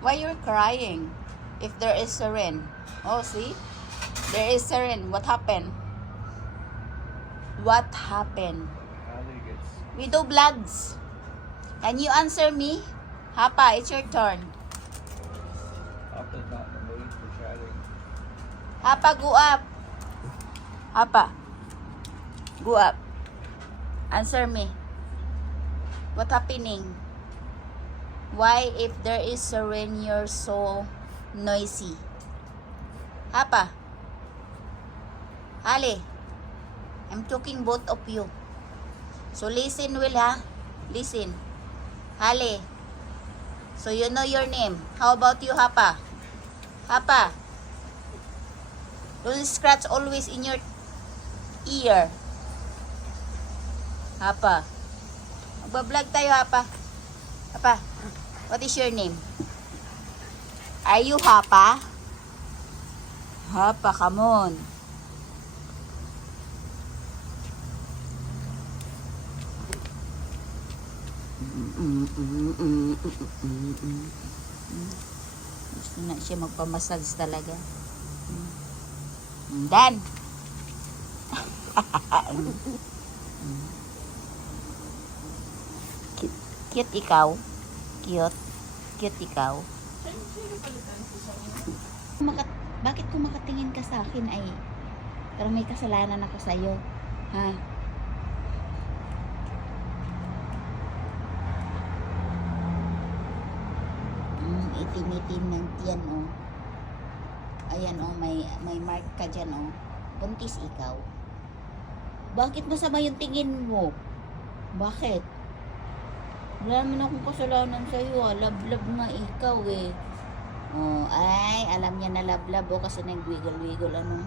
Why you're crying? If there is siren. Oh, see? There is siren. What happened? What happened? Ali gets We do vlogs. Can you answer me? Hapa, it's your turn. often not in the mood for chatting. Hapa, go up. Hapa. Go up. Answer me. What happening? Why if there is siren you're so noisy? Hapa. Ali. I'm talking both of you. So listen, Will, ha? Listen. Ali. So you know your name. How about you, Hapa? Hapa. Don't scratch always in your ear. Hapa. Magbablog tayo, Hapa. Hapa. What is your name? Are you Hapa? Hapa, come on. Gusto na siya magpamassage talaga. Dan. Cute ikaw. Cute ikaw. Bakit kung makatingin ka sa akin ay parang may kasalanan ako sa'yo? Ha? Itim-itim ng tiyan, oh. Ayan, oh, may mark ka dyan, oh. Buntis ikaw. Bakit masama yung tingin mo? Bakit? Wala naman akong kasalanan sa'yo, ah. Love-love nga ikaw, eh. Oh, ay, alam niya na love-love, oh, kasi nag-wiggle-wiggle, ano.